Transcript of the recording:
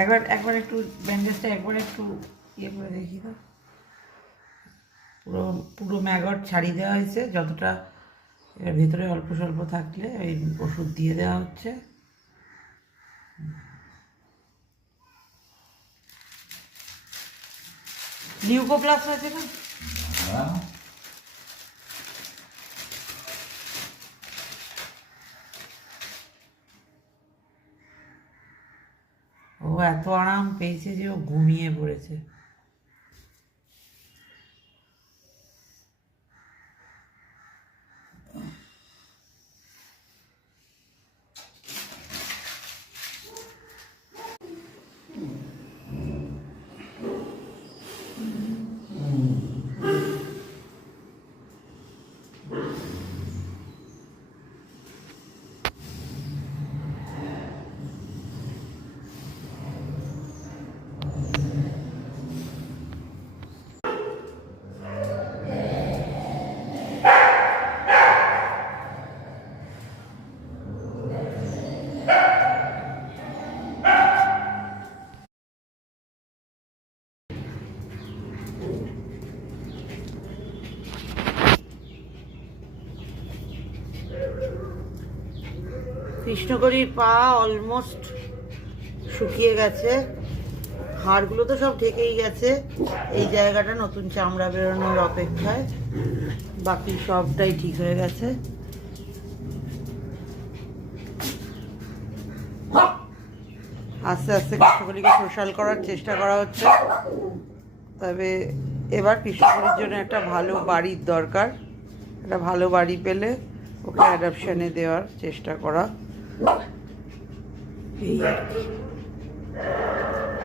একবার একবার একটু ব্যান্ডেজটা একবার একটু ইয়ে করে দেখি তো। পুরো পুরো ম্যাগট ছাড়িয়ে দেওয়া হয়েছে যতটা, এর ভিতরে অল্প স্বল্প থাকলে ওই ওষুধ দিয়ে দেওয়া হচ্ছে। লিউকোপ্লাস আছে না? ও এত আরাম পেয়েছে যে ও ঘুমিয়ে পড়েছে। কৃষ্ণকলির পা অলমোস্ট শুকিয়ে গেছে, হাড়গুলো তো সব ঢেকেই গেছে, এই জায়গাটা নতুন চামড়া বেরোনোর অপেক্ষায়, বাকি সবটাই ঠিক হয়ে গেছে। আস্তে আস্তে কৃষ্ণকলিকে সোশ্যাল করার চেষ্টা করা হচ্ছে, তবে এবার কৃষ্ণকলির জন্য একটা ভালো বাড়ির দরকার। একটা ভালো বাড়ি পেলে ওকে অ্যাডপশনে দেওয়ার চেষ্টা করা, এই আর কি।